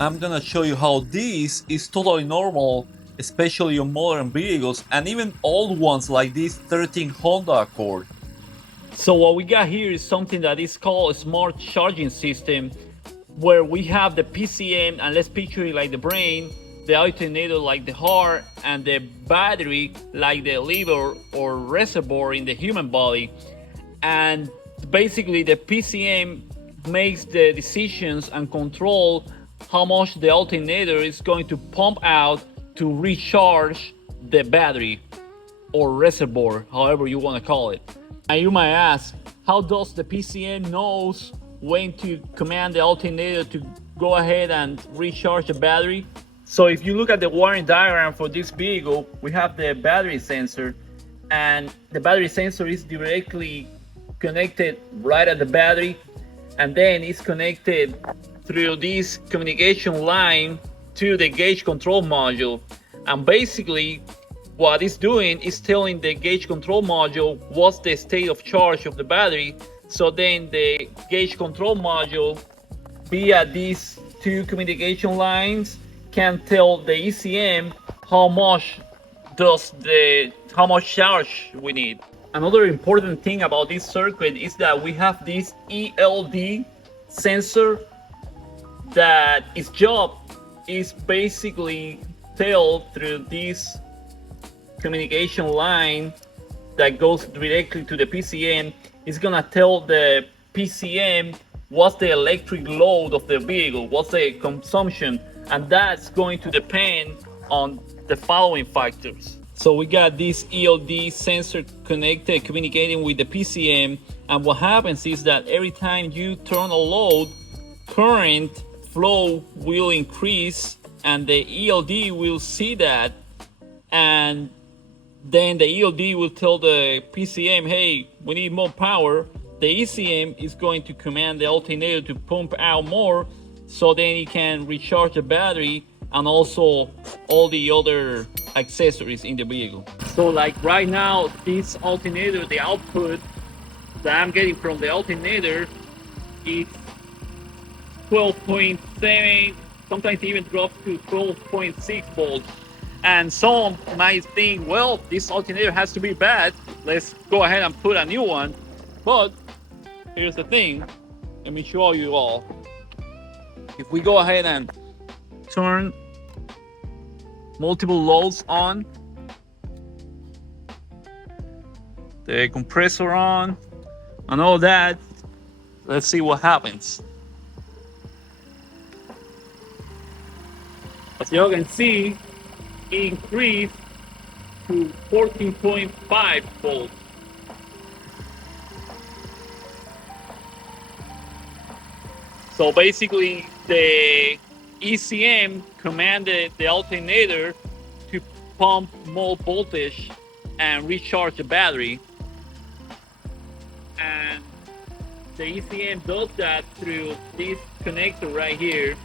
I'm gonna show you how this is totally normal, especially on modern vehicles and even old ones like this 13 Honda Accord. So what we got here is something that is called a smart charging system, where we have the PCM, and let's picture it like the brain, the alternator like the heart, and the battery like the liver or reservoir in the human body. And basically the PCM makes the decisions and control how much the alternator is going to pump out to recharge the battery or reservoir, however you want to call it. And you might ask, how does the PCM knows when to command the alternator to go ahead and recharge the battery? So if you look at the wiring diagram for this vehicle, we have the battery sensor, and the battery sensor is directly connected right at the battery, and then it's connected through this communication line to the gauge control module. And basically what it's doing is telling the gauge control module what's the state of charge of the battery, so then the gauge control module via these two communication lines can tell the ECM how much how much charge we need. Another important thing about this circuit is that we have this ELD sensor that its job is basically tell through this communication line that goes directly to the PCM. It's gonna tell the PCM what's the electric load of the vehicle, what's the consumption, and that's going to depend on the following factors. So we got this ELD sensor connected, communicating with the PCM, and what happens is that every time you turn a load, current flow will increase, and the ELD will see that, and then the ELD will tell the PCM, hey, we need more power. The ECM is going to command the alternator to pump out more, so then it can recharge the battery and also all the other accessories in the vehicle. So like right now, this alternator, the output that I'm getting from the alternator is 12.7, sometimes it even drops to 12.6 volts. And some might think, well, this alternator has to be bad, let's go ahead and put a new one. But here's the thing, let me show you all. If we go ahead and turn multiple loads on, the compressor on, and all that, let's see what happens. As you can see, it increased to 14.5 volts. So basically, the ECM commanded the alternator to pump more voltage and recharge the battery. And the ECM does that through this connector right here.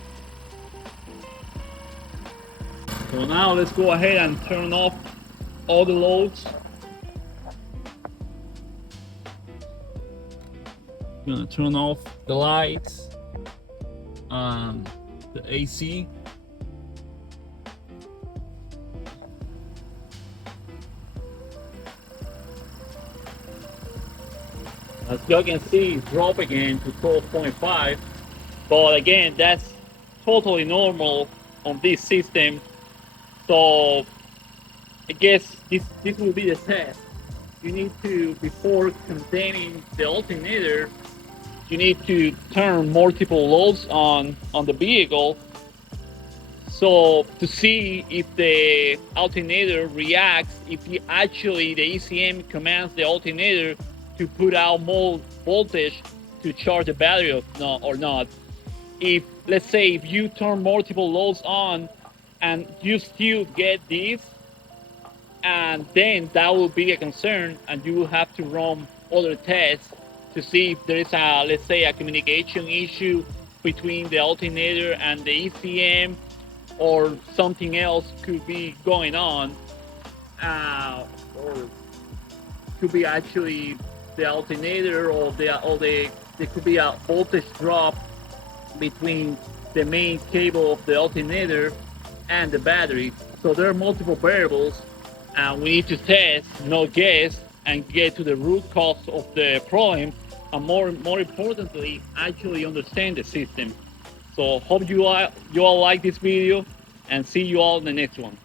So now let's go ahead and turn off all the loads. I'm gonna turn off the lights and the AC. As you can see, drop again to 12.5, but again, that's totally normal on this system. So I guess this will be the test. You need to, before containing the alternator, you need to turn multiple loads on the vehicle, so to see if the alternator reacts, if the ECM commands the alternator to put out more voltage to charge the battery or not. If, let's say, if you turn multiple loads on and you still get this, and then that will be a concern, and you will have to run other tests to see if there is a, let's say, a communication issue between the alternator and the ECM, or something else could be going on, or could be actually the alternator, or there could be a voltage drop between the main cable of the alternator and the battery. So there are multiple variables, and we need to test, not guess, and get to the root cause of the problem, and more importantly, actually understand the system. So hope you all like this video, and see you all in the next one.